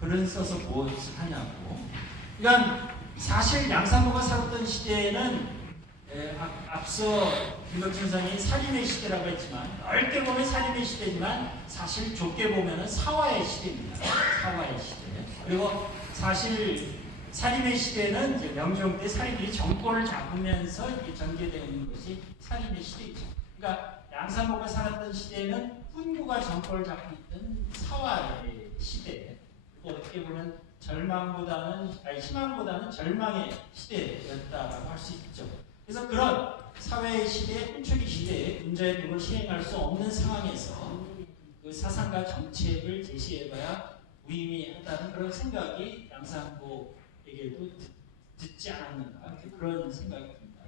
글은 써서 무엇을 하냐고. 그러니까 사실 양산모가 살았던 시대에는 앞서 김덕진 선생이 살인의 시대라고 했지만, 넓게 보면 살인의 시대지만 사실 좁게 보면 사화의 시대입니다. 사화의 시대. 그리고 사실 살인의 시대는 이제 명종 때 살인들이 정권을 잡으면서 이렇게 전개되는 것이 살인의 시대이죠. 그러니까 양산모가 살았던 시대에는 훈구가 정권을 잡고 있던 사화의 시대. 그리고 어떻게 보면 희망보다는 절망의 시대였다라고 할 수 있죠. 그래서 그런 사회의 시대, 혼초기 시대에 문자의 벽을 시행할 수 없는 상황에서 그 사상과 정책을 제시해봐야 무의미하다는 그런 생각이 양산모에게도 듣지 않았는가, 그런 생각이 듭니다.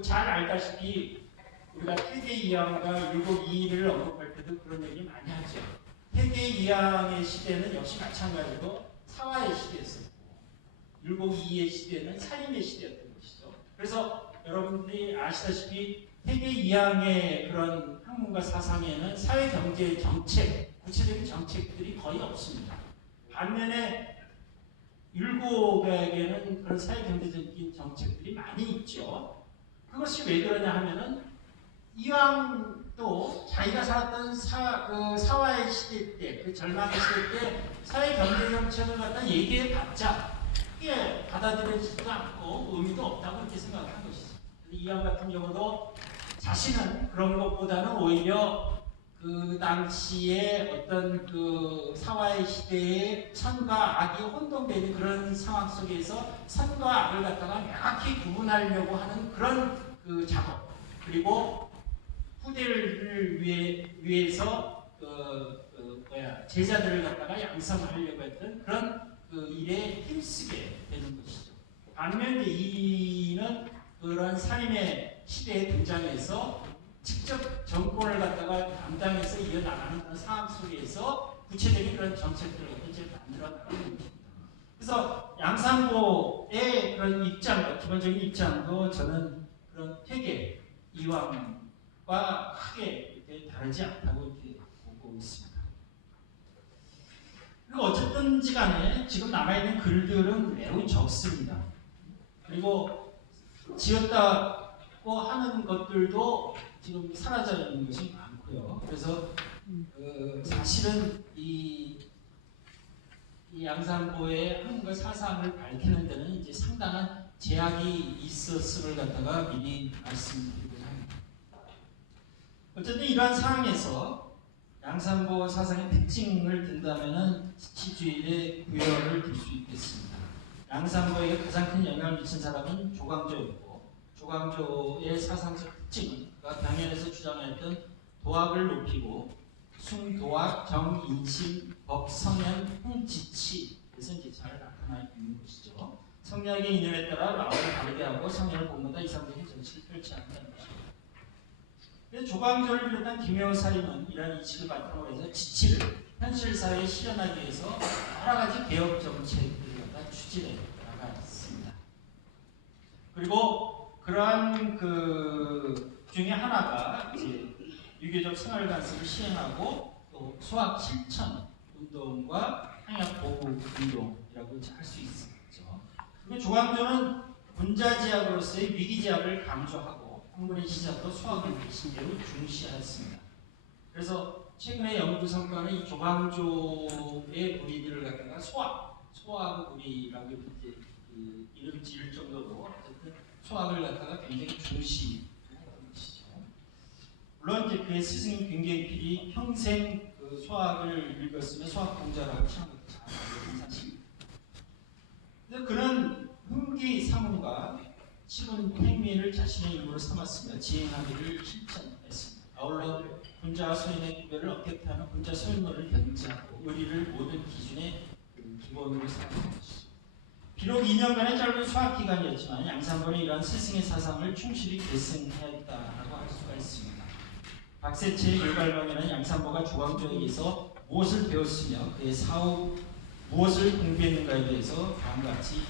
잘 알다시피 우리가 태계이양과 율곡이의를 언급할 때도 그런 얘기 많이 하죠. 태계이양의 시대는 역시 마찬가지로 사화의 시대였었고, 율곡이의의 시대는 살인의 시대였던 것이죠. 그래서 여러분들이 아시다시피 태계이양의 그런 학문과 사상에는 사회 경제 정책, 구체적인 정책들이 거의 없습니다. 반면에 율곡에게는 그런 사회 경제적인 정책들이 많이 있죠. 그것이 왜 그러냐 하면은 이왕도 자기가 살았던 사화의 시대 때, 그 절망의 시대 때 사회 경제 정책을 갖다 얘기해봤자 크게 받아들여지지도 않고 의미도 없다고 그렇게 생각한 것이죠. 이양 같은 경우도 자신은 그런 것보다는 오히려 그 당시에 어떤 그 사화의 시대의 선과 악이 혼동되는 그런 상황 속에서 선과 악을 갖다가 명확히 구분하려고 하는 그런 그 작업, 그리고 후대를 위해서 제자들을 갖다가 양성하려고 했던 그런 그 일에 힘쓰게 되는 것이죠. 반면 이는 그런 살인의 시대에 등장해서 직접 정권을 갖다가 담당해서 이어나가는 그런 상황 속에서 구체적인 그런 정책들을 이제 만들어 나가는 겁니다. 그래서 양산모의 그런 입장과 기본적인 입장도 저는 그런 퇴계 이왕과 크게 이렇게 다르지 않다고 이렇게 보고 있습니다. 그리고 어쨌든지 간에 지금 남아있는 글들은 매우 적습니다. 그리고 지었다고 하는 것들도 지금 사라져 있는 것이 많고요. 그래서 사실은 이 양산모의 학문과 사상을 밝히는 데는 이제 상당한 제약이 있었음을 갖다가 미리 말씀드리고자 합니다. 어쨌든 이러한 상황에서 양산모 사상의 특징을 든다면은 지치주의의 구현을 들 수 있겠습니다. 양산모에게 가장 큰 영향을 미친 사람은 조광조였고, 조광조의 사상적 특징은 그가 강연에서 주장했던 도학을 높이고 숭도학, 정인심, 법성현, 홍지치에서 이제 잘 나타나 있는 것이죠. 성리학의 이념에 따라 라오를 다르게 하고 성현을 본보다 이상적인 정치를 펼치는 것입니다. 조광조를 비롯한 김여살인은 이러한 이치를 바탕으로 해서 지치를 현실사회에 실현하기 위해서 여러 가지 개혁 정책들을 갖다 추진해 나갔습니다. 그리고 그러한 그 중에 하나가 이제 유교적 생활 관습을 시행하고 또 수학 실천 운동과 향약 보호 운동이라고 할 수 있죠. 그리고 조광조는 군자제학으로서의 위기제학을 강조하고 학문의 시작도 수학을 매우 중시하였습니다. 그래서 최근의 연구 성과는 이 조광조의 무리들을 갖다가 소학 무리라고 이렇게 이름 지을 정도로 어쨌든 소학을 갖다가 굉장히 중시하는 것이죠. 물론 이제 그의 스승인 김계필이 평생 그 소학을 읽었으며 소학 공자라고 참 잘 알려진 사실입니다. 근데 그는 흥기 사문과 치분 행위를 자신의 임무로 삼았으며 지행하기를 실천했습니다. 아울러 군자와 소인의 구별을 어떻게 하는 군자 소인론을 견지하고 의리를 모든 기준의 기본으로 삼은 것이죠. 비록 2년간의 짧은 수학 기간이었지만 양산모는 이러한 스승의 사상을 충실히 계승하였다라고 할 수가 있습니다. 박세체의 열발명에는 양산모가 조광조에게서 무엇을 배웠으며 그의 사후 무엇을 공부했는가에 대해서 다음과 같이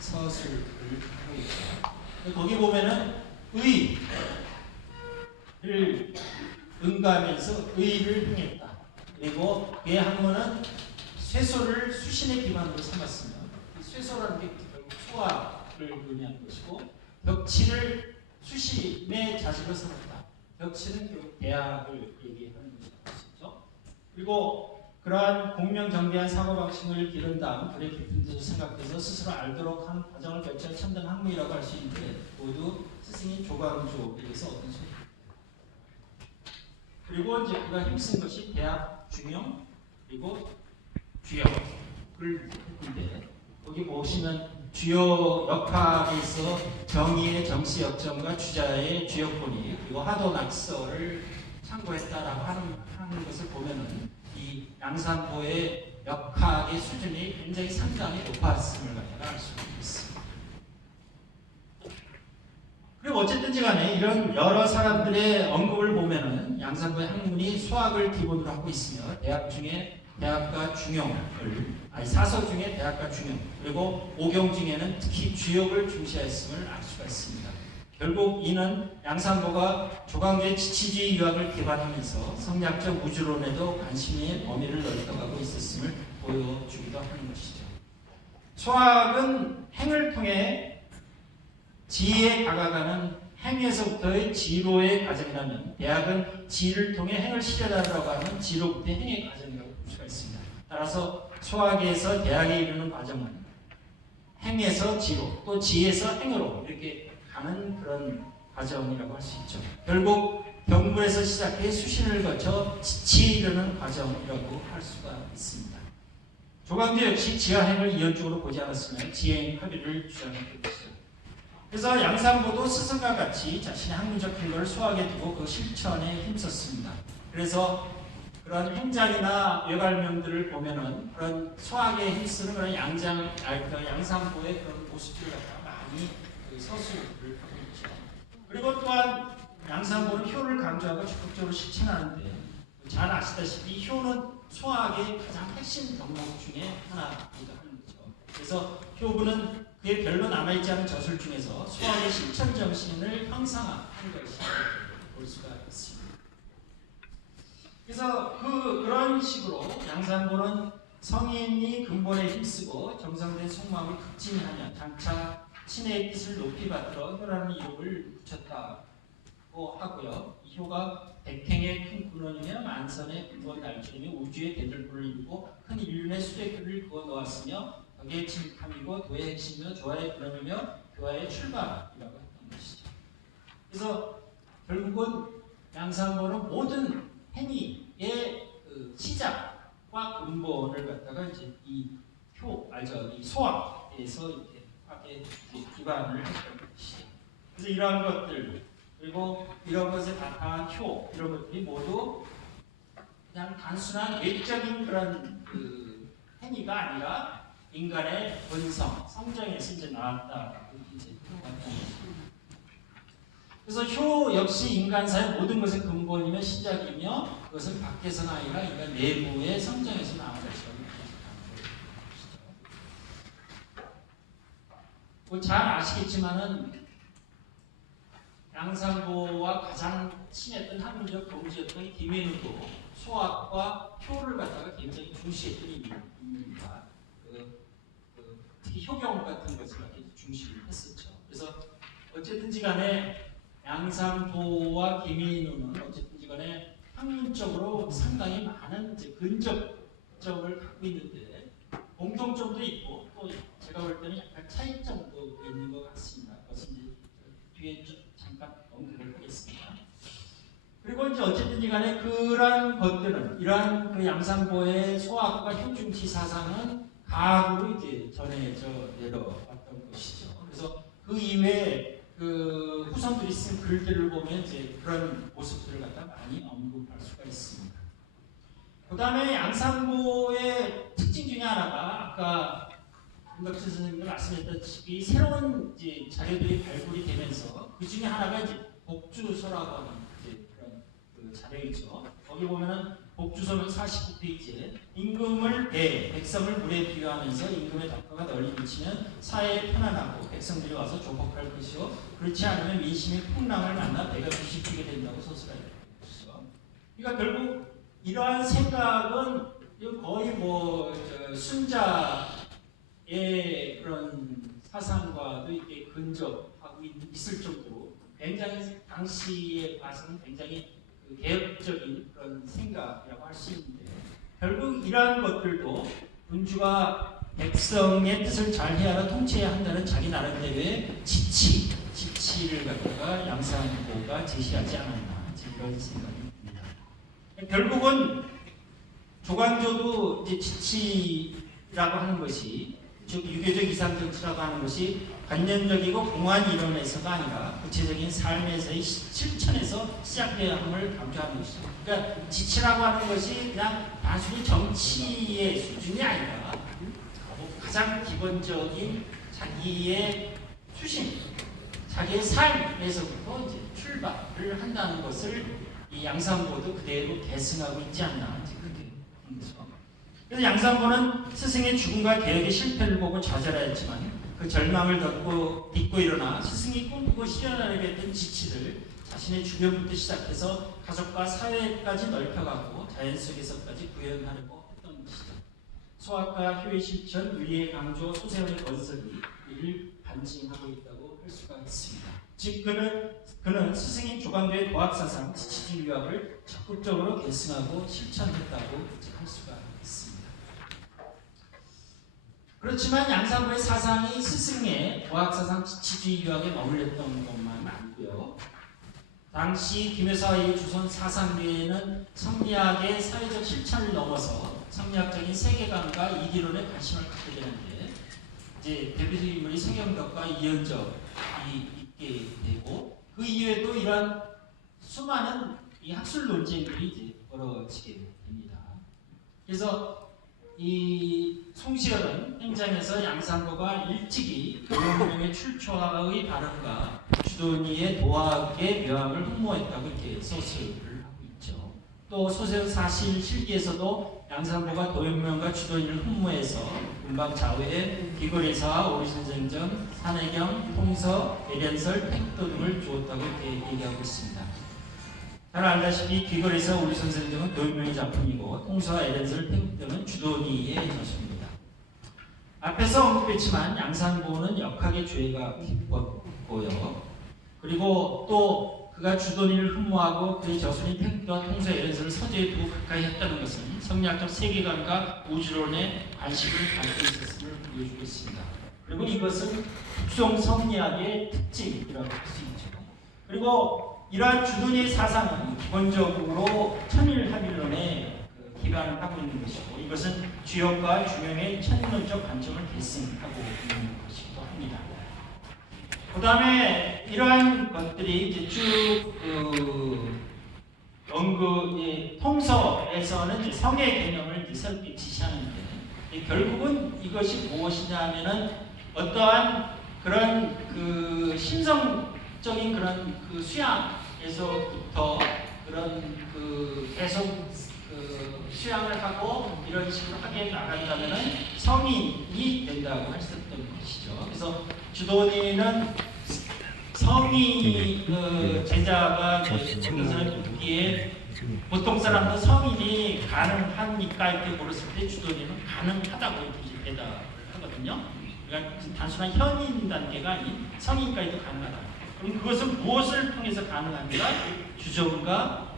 서술을 하고 있죠. 거기 보면은 의를 응가하면서 의를 행했다. 그리고 그의 학문은 쇠소를 수신의 기반으로 삼았으며 쇠소라는 게 결국 소화를 의미하는 것이고 벽치를 수신의 자식으로 삼았다. 벽치는 결국 대학을 얘기하는 것이죠. 그리고 그러한 공명정대한 사고방식을 기른 다음 글의 깊은 뜻을 생각해서 스스로 알도록 한 과정을 거쳐 참된 학문이라고 할 수 있는데 모두 스승인 조광조에서 얻은 소리입니다. 그리고 이제 그가 힘쓴 것이 대학 중용 그리고 주역을 했는데 거기 보시면 주요 역학에서 정의의 정시 역점과 주자의 주역본이 그리고 하도 낙서를 참고했다라고 하는 것을 보면은 이 양산보의 역학의 수준이 굉장히 상당히 높았음을 갖다가 알 수 있습니다. 그리고 어쨌든지 간에 이런 여러 사람들의 언급을 보면은 양산보의 학문이 수학을 기본으로 하고 있으며 대학 중에 대학과 중용을 사서 중에 대학과 중용 그리고 오경 중에는 특히 주역을 중시했음을 알 수가 있습니다. 결국 이는 양산보가 조광조의 지치주의 유학을 기반하면서 성리학적 우주론에도 관심의 범위를 넓혀가고 있었음을 보여주기도 하는 것이죠. 수학은 행을 통해 지에 다가가는 행에서부터의 지로의 과정이라면 대학은 지를 통해 행을 실현하려고 하는 지로부터의 행의 과정이라고 볼 수가 있습니다. 따라서 수학에서 대학에 이르는 과정은 행에서 지로 또 지에서 행으로 이렇게 가는 그런 과정이라고 할 수 있죠. 결국 병문에서 시작해 수신을 거쳐 지치에 이르는 과정이라고 할 수가 있습니다. 조광조 역시 지하행을 이연적으로 보지 않았으면 지행 합의를 주장했던 것이죠. 그래서 양산보도 스승과 같이 자신의 학문적 근거를 수학에 두고 그 실천에 힘썼습니다. 그래서 그런 행장이나 외갈명들을 보면은 그런 수학에 힘쓰는 그런 양산보의 그런 모습들을 갖다가 많이 서술을 하고 있죠. 그리고 또한 양산보는 효를 강조하고 적극적으로 실천하는데 잘 아시다시피 효는 수학의 가장 핵심 덕목 중에 하나이기도 하는 거죠. 그래서 효부는 그에 별로 남아있지 않은 저술 중에서 수학의 실천 정신을 형상화한 것이라고 볼 수가 있습니다. 그래서 그런 식으로 양산보는 성인이 근본에 힘쓰고 정상된 속마음을 극진하며 장차 신의 뜻을 높이 받들어 효라는 이름을 붙였다고 하고요. 이 효가 백행의 큰 근원이며 만선의 근본 날조이며 우주의 대들보를 이루고 큰 인륜의 수레길을 그어 놓았으며 덕의 침탐이고 도의 핵심이며 조화의 근원이며 교화의 출발이라고 했던 것이죠. 그래서 결국은 양산보는 모든 행위의 시작과 근본을 갖다가 이제 이 소학에서 이렇게 하게 기반을 했던 것이죠. 그래서 이러한 것들 그리고 이런 것에 바탕한 효 이런 것들이 모두 그냥 단순한 외적인 그런 행위가 아니라 인간의 본성, 성정에서 이제 나왔다. 이제 그래서 효 역시 인간사의 모든 것의 근본이며 시작이며 그것은 밖에서는 아니라 인간 내부의 성정에서 나온 것이라고 생각합니다. 잘 아시겠지만은 양산보와 가장 친했던 학문적 동지였던 김인우도 수학과 효를 갖다가 굉장히 중시했던 인물입니다. 특히 효경 같은 것을 중시했었죠. 그래서 어쨌든지 간에 양산보와 김인우는 어쨌든지 간에 학문적으로 상당히 많은 근접점을 갖고 있는데 공통점도 있고 또 제가 볼 때는 약간 차이점도 있는 것 같습니다. 그것은 이제 뒤에 잠깐 언급을 하겠습니다. 그리고 이제 어쨌든지 간에 그러한 것들은 이러한 그 양산보의 소학과 효중시 사상은 과학으로 이제 전해져 내려왔던 것이죠. 그래서 그 이외에 그 후손들이 쓴 글들을 보면 이제 그런 모습들을 갖다 많이 언급할 수가 있습니다. 그 다음에 양산보의 특징 중에 하나가 아까 김박철 선생님도 말씀했다시피 새로운 이제 자료들이 발굴이 되면서 그 중에 하나가 이제 복주서라고 하는 이제 그런 자료이죠. 거기 보면은 복주서는 49페이지에 임금을 백성을 물에 비유하면서 임금의 덕화가 널리 미치면 사회에 편안하고 백성들이 와서 조복할 것이요 그렇지 않으면 민심의 풍랑을 만나 배가 뒤집히게 된다고 서술하고 있죠. 그러니까 결국 이러한 생각은 이건 거의 순자의 그런 사상과도 이렇게 근접하고 있을 정도로 굉장히 당시에 봐서는 굉장히 개혁적인 그런 생각이라고 할 수 있는데, 결국 이러한 것들도 군주가 백성의 뜻을 잘 헤아려 통치해야 한다는 자기 나름대로의 지치를 갖다가 양산고가 제시하지 않았나, 이런 생각이 듭니다. 결국은 조광조도 이제 지치라고 하는 것이, 즉 유교적 이상정치라고 하는 것이 관념적이고 공안 이론에서가 아니라 구체적인 삶에서의 실천에서 시작되어야 함을 강조하는 것이죠. 그러니까 지치라고 하는 것이 그냥 단순히 정치의 수준이 아니라 가장 기본적인 자기의 수신, 자기의 삶에서부터 이제 출발을 한다는 것을 이 양산고도 그대로 계승하고 있지 않나, 그렇게 본 거죠. 그래서 양산고는 스승의 죽음과 개혁의 실패를 보고 좌절하였지만 그 절망을 딛고 일어나 스승이 꿈꾸고 실현하려고 했던 지치를 자신의 주변부터 시작해서 가족과 사회까지 넓혀가고 자연 속에서까지 구현하려고 했던 것이죠. 소학과 효의 실천, 의리의 강조, 소세원의 건설이 이를 반증하고 있다고 할 수가 있습니다. 즉 그는 스승인 조광조의 도학사상, 지치주의 유학을 적극적으로 계승하고 실천했다고 할 수가 있습니다. 그렇지만 양산고의 사상이 스승의 도학사상, 지치주의 유학에 머물렀던 것만 아니고요. 당시 김효사의 조선 사상계에는 성리학의 사회적 실천을 넘어서 성리학적인 세계관과 이기론에 관심을 갖게 되는데, 이제 대표적 인물이 성경덕과 이현적이 있게 되고, 그 이외에도 이러한 수많은 이 학술 논쟁들이 이제 벌어지게 됩니다. 그래서 이 송시열은 행장에서 양산고가 일찍이 도용명의 출처의 발언과 주돈이의 도학의 묘함을 흠모했다고 이렇게 서술을 하고 있죠. 또 소세원 사실 실기에서도 양산고가 도용명과 주돈이를 흠모해서 문방 좌우에 귀거리사와 오리선생전, 산해경, 통서, 애련설, 팽도 등을 주었다고 이렇게 얘기하고 있습니다. 잘 알다시피 귀거리사, 오리선생전은 도용명의 작품이고 통서와 애련설, 팽도 등은 주돈이의 저수입니다. 앞에서 언급했지만 양산고는 역학의 죄가 깊었고요. 그리고 또 그가 주돈이를 흠모하고 그의 저술인 팽도와 통서, 애련설을 서재에 두고 가까이 했다는 것은 성리학적 세계관과 우주론에 관심을 갖고 있었음을 보여주고 있습니다. 그리고 이것은 북송 성리학의 특징이라고 할 수 있죠. 그리고 이러한 주돈이의 사상은 기본적으로 천일합일론에 기반을 하고 있는 것이고, 이것은 주역과 중용의 천일론적 관점을 계승하고 있는 것이기도 합니다. 그 다음에 이러한 것들이 이제 쭉 통서에서는 이제 성의 개념을 이제 새롭게 지시하는데, 결국은 이것이 무엇이냐면은 어떠한 그런 그 심성적인 그런 그 수양에서부터 그런 그 계속 수양을 하고 이런 식으로 하게 나간다면은 성인이 된다고 했었던 것이죠. 그래서 주돈이는 성이 제자가 듣기에 보통 사람도 성인이 가능합니까 이렇게 물었을 때 주돈이는 가능하다고 이렇게 대답을 하거든요. 그러니까 단순한 현인 단계가 아닌 성인까지도 가능하다. 그럼 그것은 무엇을 통해서 가능합니까? 주정과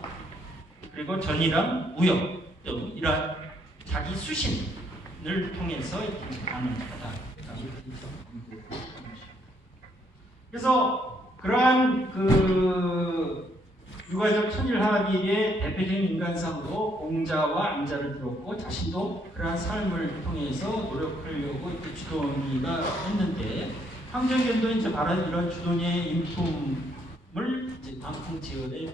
그리고 전이랑 우역 등 이러한 자기 수신을 통해서 이렇게 가능하다. 그래서 그러한 그 유가적 천일합일의 대표적인 인간상으로 공자와 암자를 들었고, 자신도 그러한 삶을 통해서 노력하려고 이렇게 주돈이가 했는데, 황정견도 이제 바로 이런 주돈이의 인품을 이제 단풍지열에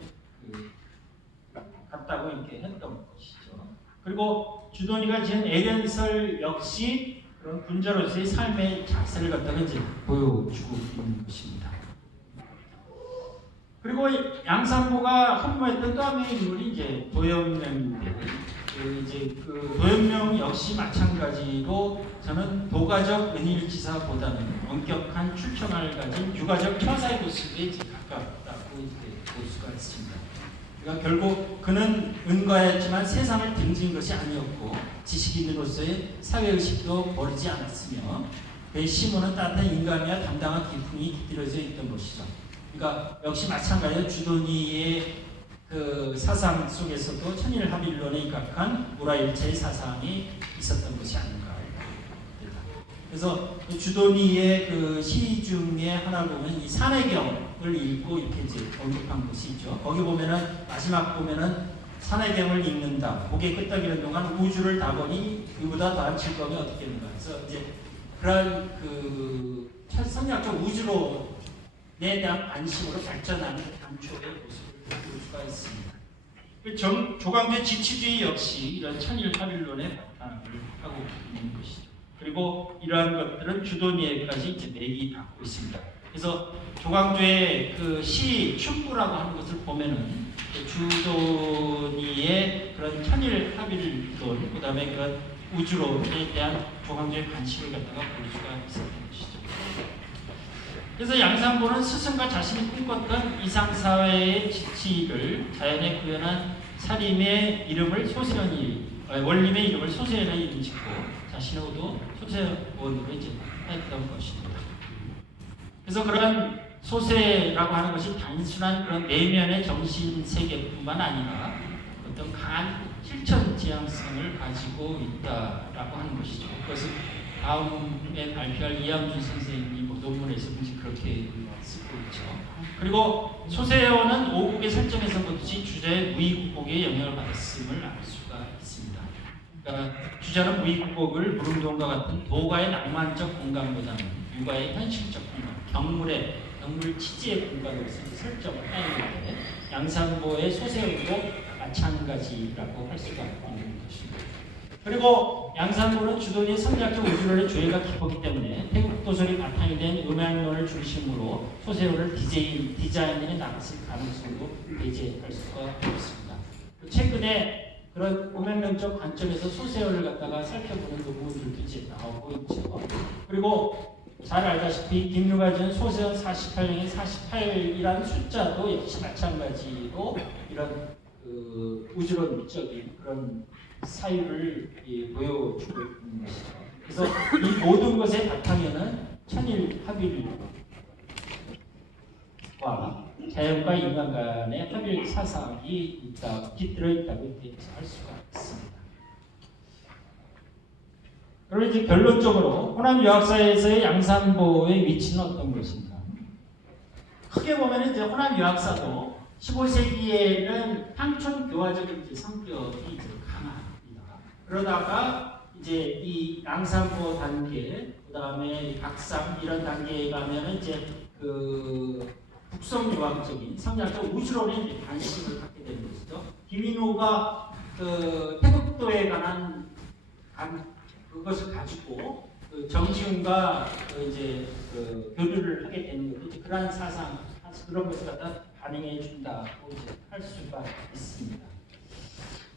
갖다고 이렇게 했던 것이죠. 그리고 주돈이가 지은 애련설 역시 그런 군자로서의 삶의 자세를 갖다가 이제 보여주고 있는 것입니다. 그리고 양산고가 흠모했던 또 한 명의 인물이 이제 도영명인데, 그 도영명 역시 마찬가지로 저는 도가적 은일지사보다는 엄격한 출처를 가진 유가적 처사의 모습에 가깝다고 이렇게 볼 수가 있습니다. 그러니까 결국 그는 은과였지만 세상을 등진 것이 아니었고 지식인으로서의 사회의식도 버리지 않았으며 그의 심오는 따뜻한 인간이와 담당한 기품이 깃들여져 있던 것이죠. 그러니까 역시 마찬가지로 주도니의 그 사상 속에서도 천일합일론에 입각한 우라일체의 사상이 있었던 것이 아닌가. 그래서 주도니의 그 시 중에 하나 보면 이 산해경을 읽고 이렇게 이제 언급한 것이 있죠. 거기 보면은 마지막 보면은 산해경을 읽는다. 고개 끄덕이는 동안 우주를 다 보니 이보다 더한 즐거움이 어떻겠는가. 그래서 이제 그런 그 성리학적 우주론에 대한 관심으로 발전하는 단초의 모습을 볼 수가 있습니다. 조광조의 지치주의 역시 이런 천일합일론에 바탕을 하고 있는 것이죠. 그리고 이러한 것들은 주도니에까지 이제 맥이 닿고 있습니다. 그래서 조광조의 그 시 춘부라고 하는 것을 보면은 주도니의 그런 천일합일론, 그 다음에 그런 우주론에 대한 조광조의 관심을 갖다가 볼 수가 있었던 것이죠. 그래서 양산보는 스승과 자신이 꿈꿨던 이상사회의 지치를 자연에 구현한 사림의 이름을 소세연이, 원림의 이름을 소세연의 이름 짓고 자신으로도 소세원으로 이제 했던 것입니다. 그래서 그런 소세라고 하는 것이 단순한 그런 내면의 정신 세계뿐만 아니라 어떤 강한 실천 지향성을 가지고 있다라고 하는 것이죠. 그것은 다음에 발표할 이암준 선생님이 논문에서 그렇게 쓰고 있죠. 그리고 소세원은 오국의 설정에서 보듯이 주자의 무의국곡의 영향을 받았음을 알 수가 있습니다. 그러니까 주자는 무의국곡을 무릉도원과 같은 도가의 낭만적 공간보다는 육아의 현실적 공간, 경물 치지의 공간으로서 설정을 하였는데 양산보의 소세원도 마찬가지라고 할 수가 있는 것입니다. 그리고 양산보는 주도니의 성리학적 우주론의 조예가 깊었기 때문에 태국 도설이 바탕이 된 음향론을 중심으로 소세원을 디자인에 나갔을 가능성도 배제할 수가 없습니다. 최근에 그런 음향론적 관점에서 소세원을 갖다가 살펴보는 논문들도 이제 나오고 있죠. 그리고 잘 알다시피 김유가 지은 소세원 48령의 48이라는 숫자도 역시 마찬가지로 이런 그 우주론적인 그런 사유를 보여주고 있는 것이죠. 그래서 이 모든 것의 바탕에는 천일합일과 자연과 인간 간의 합일 사상이 깃들어 있다고 이렇게 할 수가 있습니다. 그리고 이제 결론적으로 호남 유학사에서의 양산보의 위치는 어떤 것인가? 크게 보면 이제 호남 유학사도 15세기에는 향촌 교화적인 성격이 이제 강합니다. 그러다가 이제 이 양산보 단계, 그 다음에 박상 이런 단계에 가면은 이제 그 북성 유학적인 성리학적 우주론에 이제 관심을 갖게 되는 것이죠. 김인호가 그 태극도에 관한 그것을 가지고 그 정지훈과 이제 그 교류를 하게 되는 것도 이제 그러한 사상, 그런 것을 갖다 반영해 준다고 이제 할 수가 있습니다.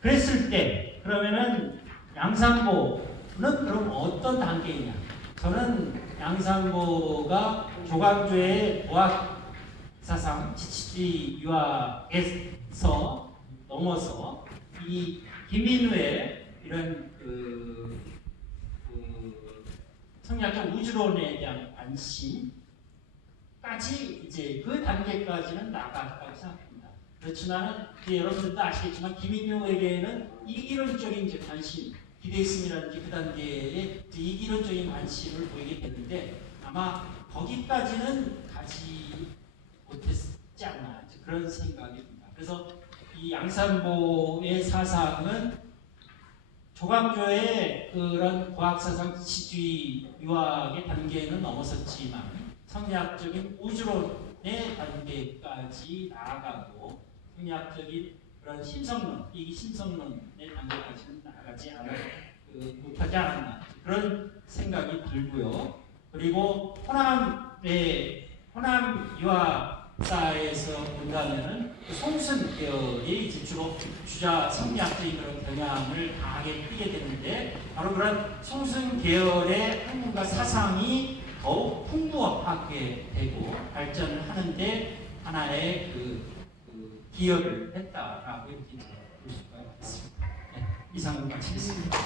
그랬을 때 그러면은 양산보는 그럼 어떤 단계이냐? 저는 양산보가 조광조의 보학 사상 지치주의 유학에서 넘어서 이 김인우의 이런 성리학적 우주론에 대한 관심까지 이제 그 단계까지는 나갔다고 생각합니다. 그렇지만 여러분들도 아시겠지만 김인우에게는 이기론적인 이제 관심, 기대있음이라든지 그 단계에 이기론적인 관심을 보이게 됐는데 아마 거기까지는 가지 못했지 않나 그런 생각이 듭니다. 그래서 이 양산보의 사상은 조광조의 그런 과학사상 지치주의 유학의 단계는 넘어섰지만 성리학적인 우주론의 단계까지 나아가고 성리학적인 그런 심성론, 이기 심성론의 단계까지는 나아가지 못하지 않았나 그런 생각이 들고요. 그리고 호남 유학사에서 본다면은 송순 계열이 이제 주로 주자 성리학적인 그런 경향을 강하게 띠게 되는데 바로 그런 송순 계열의 학문과 사상이 더욱 풍부하게 되고 발전을 하는데 하나의 기여를 했다라고 이렇게 볼 수가 있습니다. 네, 이상으로 마치겠습니다.